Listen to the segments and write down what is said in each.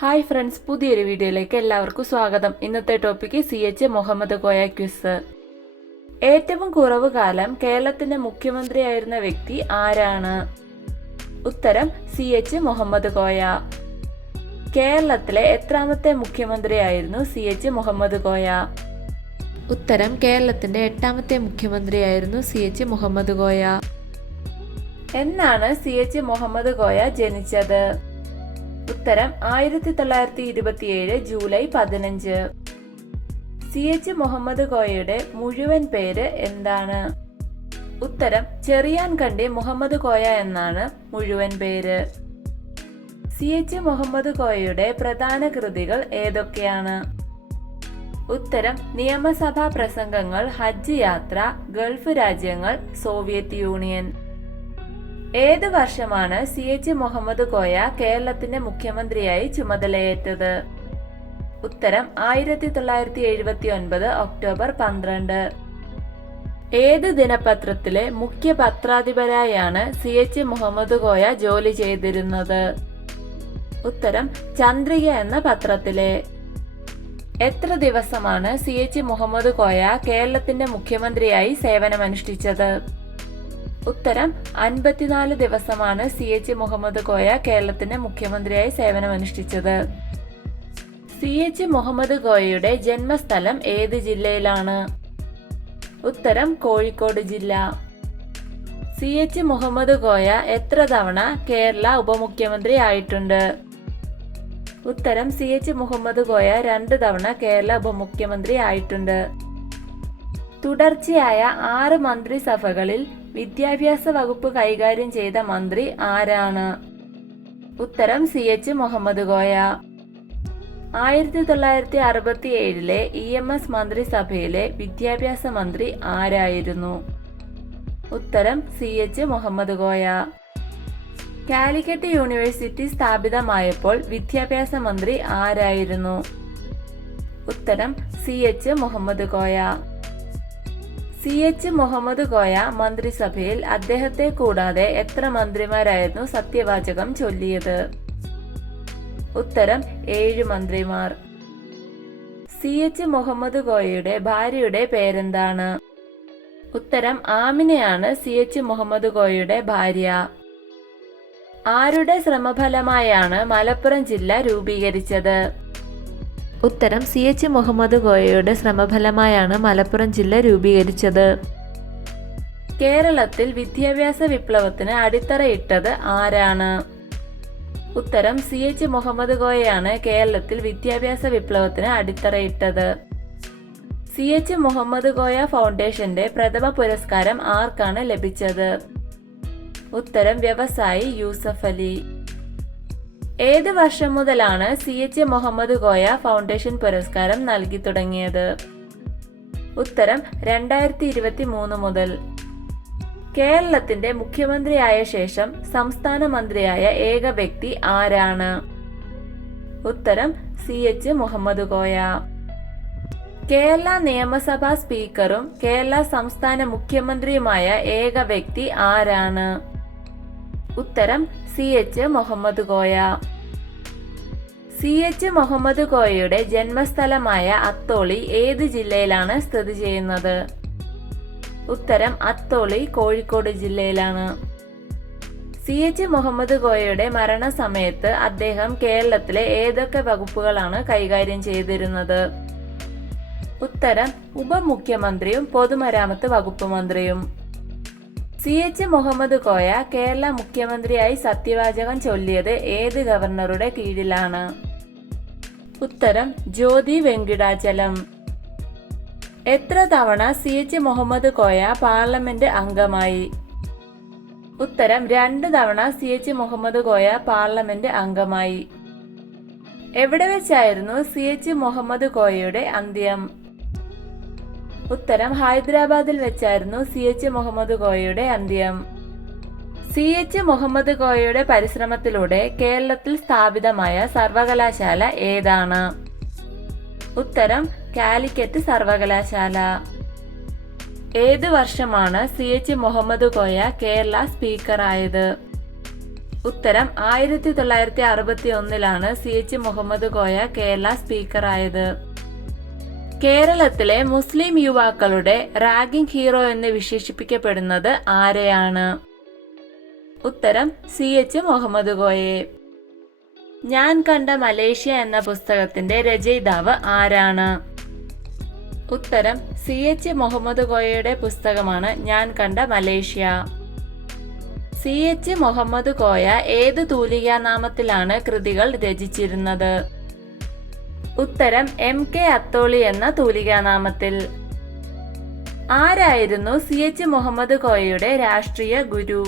Hi friends, പുതിയൊരു വീഡിയോയിലേക്ക് എല്ലാവർക്കും സ്വാഗതം. ഇന്നത്തെ topic CH Muhammad Koya quiz. ഏറ്റവും കുറവ് കാലം കേരളത്തിന്റെ മുഖ്യമന്ത്രിയായിരുന്ന വ്യക്തി ആരാണ്? ഉത്തരം CH മുഹമ്മദ് കോയ. കേരളത്തിലെ എത്രാമത്തെ മുഖ്യമന്ത്രിയായിരുന്നു CH മുഹമ്മദ് കോയ? ഉത്തരം കേരളത്തിന്റെ 8ാമത്തെ മുഖ്യമന്ത്രിയായിരുന്നു CH മുഹമ്മദ് കോയ. എന്നാണ് CH മുഹമ്മദ് കോയ ജനിച്ചത്? ഉത്തരം 1927 ജൂലൈ 15. CH മുഹമ്മദ് കോയയുടെ മുഴുവൻ പേര് എന്താണ്? ഉത്തരം ചെറിയാൻകണ്ടി മുഹമ്മദ് കോയ എന്നാണ് മുഴുവൻ പേര്. CH മുഹമ്മദ് കോയയുടെ പ്രധാന കൃതികൾ ഏതൊക്കെയാണ്? ഉത്തരം നിയമസഭാ പ്രസംഗങ്ങൾ, ഹജ്ജ് യാത്ര, ഗൾഫ് രാജ്യങ്ങൾ, സോവിയറ്റ് യൂണിയൻ. ഏത് വർഷമാണ് CH മുഹമ്മദ് കോയ കേരളത്തിന്റെ മുഖ്യമന്ത്രിയായി ചുമതലയേറ്റത്? ഉത്തരം 1979 ഒക്ടോബർ 12. ഏത് ദിനപത്രത്തിലെ മുഖ്യ പത്രാധിപരായാണ് CH മുഹമ്മദ് കോയ ജോലി ചെയ്തിരുന്നത്? ഉത്തരം ചന്ദ്രിക എന്ന പത്രത്തിലെ. എത്ര ദിവസമാണ് CH മുഹമ്മദ് കോയ കേരളത്തിന്റെ മുഖ്യമന്ത്രിയായി സേവനമനുഷ്ഠിച്ചത്? ഉത്തരം 54 ദിവസമാണ് CH മുഹമ്മദ് കോയ കേരളത്തിന്റെ മുഖ്യമന്ത്രിയായി സേവനമനുഷ്ഠിച്ചത്. CH മുഹമ്മദ് കോയയുടെ ജന്മസ്ഥലം ഏത് ജില്ലയിലാണ്? ഉത്തരം കോഴിക്കോട് ജില്ല. CH മുഹമ്മദ് കോയ എത്ര തവണ കേരള ഉപമുഖ്യമന്ത്രി ആയിട്ടുണ്ട്? ഉത്തരം CH മുഹമ്മദ് കോയ 2 തവണ കേരള ഉപമുഖ്യമന്ത്രി ആയിട്ടുണ്ട്. തുടർച്ചയായ 6 മന്ത്രിസഭകളിൽ വിദ്യാഭ്യാസ വകുപ്പ് കൈകാര്യം ചെയ്ത മന്ത്രി ആരാണ്? ഉത്തരം CH മുഹമ്മദ് കോയ. 1967 EMS മന്ത്രിസഭയിലെ വിദ്യാഭ്യാസ മന്ത്രി ആരായിരുന്നു? ഉത്തരം CH മുഹമ്മദ് കോയ. കാലിക്കറ്റ് യൂണിവേഴ്സിറ്റി സ്ഥാപിതമായപ്പോൾ വിദ്യാഭ്യാസ മന്ത്രി ആരായിരുന്നു? ഉത്തരം CH മുഹമ്മദ് കോയ. CH മുഹമ്മദ് കോയ മന്ത്രിസഭയിൽ അദ്ദേഹത്തെ കൂടാതെ എത്ര മന്ത്രിമാരായിരുന്നു സത്യവാചകം ചൊല്ലിയത്? ഉത്തരം 7 മന്ത്രിമാർ. CH മുഹമ്മദ് കോയയുടെ ഭാര്യയുടെ പേരെന്താണ്? ഉത്തരം ആമിനയാണ് CH മുഹമ്മദ് കോയയുടെ ഭാര്യ. ആരുടെ ശ്രമഫലമായാണ് മലപ്പുറം ജില്ല രൂപീകരിച്ചത്? ഉത്തരം CH മുഹമ്മദ് കോയയുടെ ശ്രമഫലമായാണ് മലപ്പുറം ജില്ല രൂപീകരിച്ചത്. കേരളത്തിൽ വിദ്യാഭ്യാസ വിപ്ലവത്തിന് അടിത്തറയിട്ടത് ആരാണ്? ഉത്തരം CH മുഹമ്മദ് കോയയാണ് കേരളത്തിൽ വിദ്യാഭ്യാസ വിപ്ലവത്തിന് അടിത്തറയിട്ടത്. CH മുഹമ്മദ് കോയ ഫൗണ്ടേഷന്റെ പ്രഥമ പുരസ്കാരം ആർക്കാണ് ലഭിച്ചത്? ഉത്തരം വ്യവസായി യൂസഫ് അലി. ഏത് വർഷം മുതലാണ് CH മുഹമ്മദ് കോയ ഫൗണ്ടേഷൻ പുരസ്കാരം നൽകി തുടങ്ങിയത്? ഉത്തരം 2023 മുതൽ. കേരളത്തിന്റെ മുഖ്യമന്ത്രിയായ ശേഷം സംസ്ഥാന മന്ത്രിയായ ഏക വ്യക്തി ആരാണ്? ഉത്തരം CH മുഹമ്മദ് കോയ. കേരള നിയമസഭാ സ്പീക്കറും കേരള സംസ്ഥാന മുഖ്യമന്ത്രിയുമായ ഏക വ്യക്തി ആരാണ്? ഉത്തരം CH മുഹമ്മദ് കോയ. CH മുഹമ്മദ് കോയയുടെ ജന്മസ്ഥലമായ അത്തോളി ഏത് ജില്ലയിലാണ് സ്ഥിതി ചെയ്യുന്നത്? ഉത്തരം അത്തോളി കോഴിക്കോട് ജില്ലയിലാണ്. CH മുഹമ്മദ് കോയയുടെ മരണസമയത്ത് അദ്ദേഹം കേരളത്തിലെ ഏതൊക്കെ വകുപ്പുകളാണ് കൈകാര്യം ചെയ്തിരുന്നത്? ഉത്തരം ഉപമുഖ്യമന്ത്രിയും പൊതുമരാമത്ത് വകുപ്പ് മന്ത്രിയും. CH മുഹമ്മദ് കോയ കേരള മുഖ്യമന്ത്രിയായി സത്യവാചകം ചൊല്ലിയത് ഏത് ഗവർണറുടെ കീഴിലാണ്? ഉത്തരം ജ്യോതി വെങ്കിടാചലം. എത്ര തവണ CH മുഹമ്മദ് കോയ പാർലമെന്റ് അംഗമായി? ഉത്തരം 2 തവണ CH മുഹമ്മദ് കോയ പാർലമെന്റ് അംഗമായി. എവിടെ വെച്ചായിരുന്നു CH മുഹമ്മദ് കോയയുടെ അന്ത്യം? ഉത്തരം ഹൈദരാബാദിൽ വെച്ചായിരുന്നു CH മുഹമ്മദ് കോയയുടെ അന്ത്യം. CH മുഹമ്മദ് കോയയുടെ പരിശ്രമത്തിലൂടെ കേരളത്തിൽ സ്ഥാപിതമായ സർവകലാശാല ഏതാണ്? ഉത്തരം കാലിക്കറ്റ് സർവകലാശാല. ഏത് വർഷമാണ് CH മുഹമ്മദ് കോയ കേരള സ്പീക്കറായത്? ഉത്തരം 1961 CH മുഹമ്മദ് കോയ കേരള സ്പീക്കറായത്. കേരളത്തിലെ മുസ്ലിം യുവാക്കളുടെ റാഗിംഗ് ഹീറോ എന്ന് വിശേഷിപ്പിക്കപ്പെടുന്നത് ആരെയാണ്? ഉത്തരം CH മുഹമ്മദ് കോയെ. ഞാൻ കണ്ട മലേഷ്യ എന്ന പുസ്തകത്തിന്റെ രചയിതാവ് ആരാണ്? ഉത്തരം CH മുഹമ്മദ് കോയയുടെ പുസ്തകമാണ് ഞാൻ കണ്ട മലേഷ്യ. CH മുഹമ്മദ് കോയ ഏത് തൂലികാനാമത്തിലാണ് കൃതികൾ രചിച്ചിരുന്നത്? ഉത്തരം MK അത്തോളി എന്ന തൂലികാനാമത്തിൽ. ആരായിരുന്നു CH മുഹമ്മദ് കോയയുടെ രാഷ്ട്രീയ ഗുരു?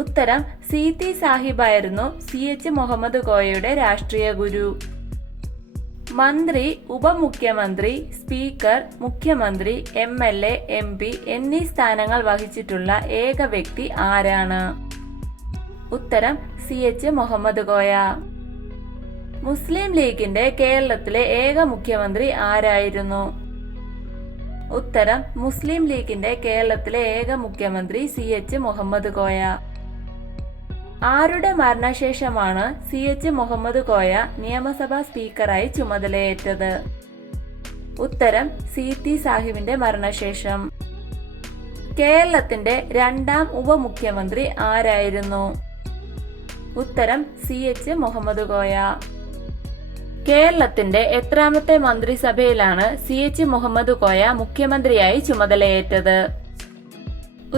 ഉത്തരം CT സാഹിബായിരുന്നു CH മുഹമ്മദ് കോയയുടെ രാഷ്ട്രീയ ഗുരു. മന്ത്രി, ഉപമുഖ്യമന്ത്രി, സ്പീക്കർ, മുഖ്യമന്ത്രി, MLA, MP എന്നീ സ്ഥാനങ്ങൾ വഹിച്ചിട്ടുള്ള ഏക വ്യക്തി ആരാണ്? ഉത്തരം CH മുഹമ്മദ് കോയ. മുസ്ലിം ലീഗിന്റെ കേരളത്തിലെ ഏക മുഖ്യമന്ത്രി ആരായിരുന്നു? ഉത്തരം മുസ്ലിം ലീഗിന്റെ കേരളത്തിലെ ഏക മുഖ്യമന്ത്രി CH മുഹമ്മദ് കോയ. ആരുടെ മരണശേഷമാണ് CH മുഹമ്മദ് കോയ നിയമസഭാ സ്പീക്കറായി ചുമതലയേറ്റത്? ഉത്തരം CT സാഹിബിന്റെ മരണശേഷം. കേരളത്തിന്റെ രണ്ടാം ഉപമുഖ്യമന്ത്രി ആരായിരുന്നു? ഉത്തരം CH മുഹമ്മദ് കോയ. കേരളത്തിന്റെ എത്രാമത്തെ മന്ത്രിസഭയിലാണ് CH മുഹമ്മദ് കോയ മുഖ്യമന്ത്രിയായി ചുമതലയേറ്റത്?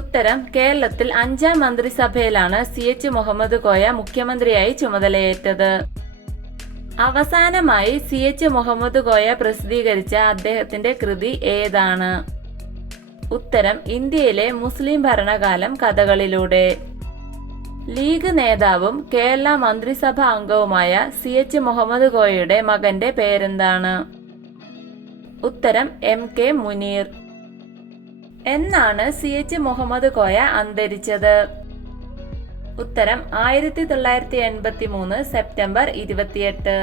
ഉത്തരം കേരളത്തിൽ 5ാം മന്ത്രിസഭയിലാണ് CH മുഹമ്മദ് കോയ മുഖ്യമന്ത്രിയായി ചുമതലയേറ്റത്. അവസാനമായി CH മുഹമ്മദ് കോയ പ്രസിദ്ധീകരിച്ച അദ്ദേഹത്തിന്റെ കൃതി ഏതാണ്? ഉത്തരം ഇന്ത്യയിലെ മുസ്ലിം ഭരണകാലം കഥകളിലൂടെ. ലീഗ് നേതാവും കേരള മന്ത്രിസഭാ അംഗവുമായ CH മുഹമ്മദ് കോയയുടെ മകന്റെ പേരെന്താണ്? ഉത്തരം MK മുനീർ. എന്നാണ് CH മുഹമ്മദ് കോയ അന്തരിച്ചത്? ഉത്തരം 1983 സെപ്റ്റംബർ 28.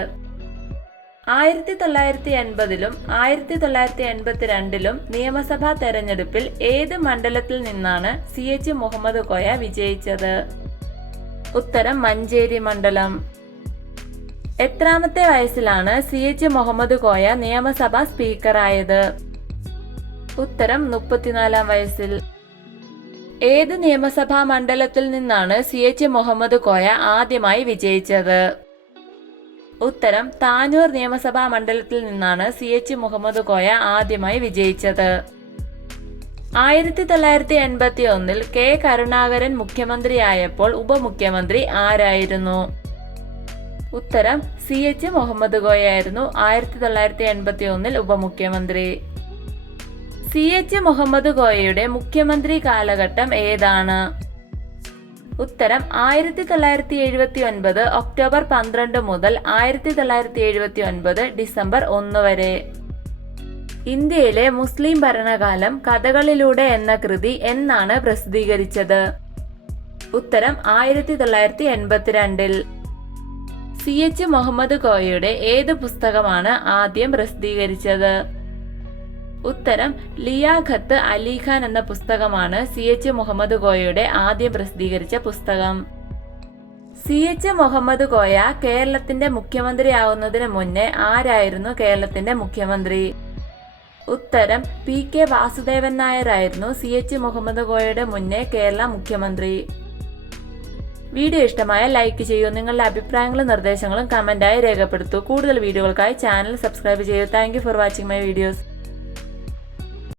1980-ലും 1982-ലും നിയമസഭാ തെരഞ്ഞെടുപ്പിൽ ഏത് മണ്ഡലത്തിൽ നിന്നാണ് CH മുഹമ്മദ് കോയ വിജയിച്ചത്? ഉത്തരം മഞ്ചേരി മണ്ഡലം. എത്രാമത്തെ വയസ്സിലാണ് CH മുഹമ്മദ് കോയ നിയമസഭാ സ്പീക്കറായത്? ഉത്തരം 34-ാം വയസ്സിൽ. ഏത് നിയമസഭാ മണ്ഡലത്തിൽ നിന്നാണ് CH മുഹമ്മദ് കോയ ആദ്യമായി വിജയിച്ചത്? ഉത്തരം താനൂർ നിയമസഭാ മണ്ഡലത്തിൽ നിന്നാണ് CH മുഹമ്മദ് കോയ ആദ്യമായി വിജയിച്ചത്. 1981-ൽ K കരുണാകരൻ മുഖ്യമന്ത്രിയായപ്പോൾ ഉപമുഖ്യമന്ത്രി ആരായിരുന്നു? ഉത്തരം CH മുഹമ്മദ് കോയായിരുന്നു 1981-ൽ ഉപമുഖ്യമന്ത്രി. CH മുഹമ്മദ് കോയയുടെ മുഖ്യമന്ത്രി കാലഘട്ടം ഏതാണ്? ഉത്തരം 1979 ഒക്ടോബർ 12 മുതൽ 1979 ഡിസംബർ 1 വരെ. ഇന്ത്യയിലെ മുസ്ലിം ഭരണകാലം കഥകളിലൂടെ എന്ന കൃതി എന്നാണ് പ്രസിദ്ധീകരിച്ചത്? ഉത്തരം 1982-ൽ. CH മുഹമ്മദ് കോയയുടെ ഏത് പുസ്തകമാണ് ആദ്യം പ്രസിദ്ധീകരിച്ചത്? ഉത്തരം ലിയാഖത്ത് അലിഖാൻ എന്ന പുസ്തകമാണ് CH മുഹമ്മദ് കോയയുടെ ആദ്യം പ്രസിദ്ധീകരിച്ച പുസ്തകം. CH മുഹമ്മദ് കോയ കേരളത്തിന്റെ മുഖ്യമന്ത്രിയാവുന്നതിന് മുന്നേ ആരായിരുന്നു കേരളത്തിന്റെ മുഖ്യമന്ത്രി? ഉത്തരം PK വാസുദേവൻ നായരായിരുന്നു CH മുഹമ്മദ് കോയയുടെ മുന്നേ കേരള മുഖ്യമന്ത്രി. വീഡിയോ ഇഷ്ടമായ ലൈക്ക് ചെയ്യൂ. നിങ്ങളുടെ അഭിപ്രായങ്ങളും നിർദ്ദേശങ്ങളും കമന്റായി രേഖപ്പെടുത്തൂ. കൂടുതൽ വീഡിയോകൾക്കായി ചാനൽ സബ്സ്ക്രൈബ് ചെയ്യൂ. Thank you for watching my videos.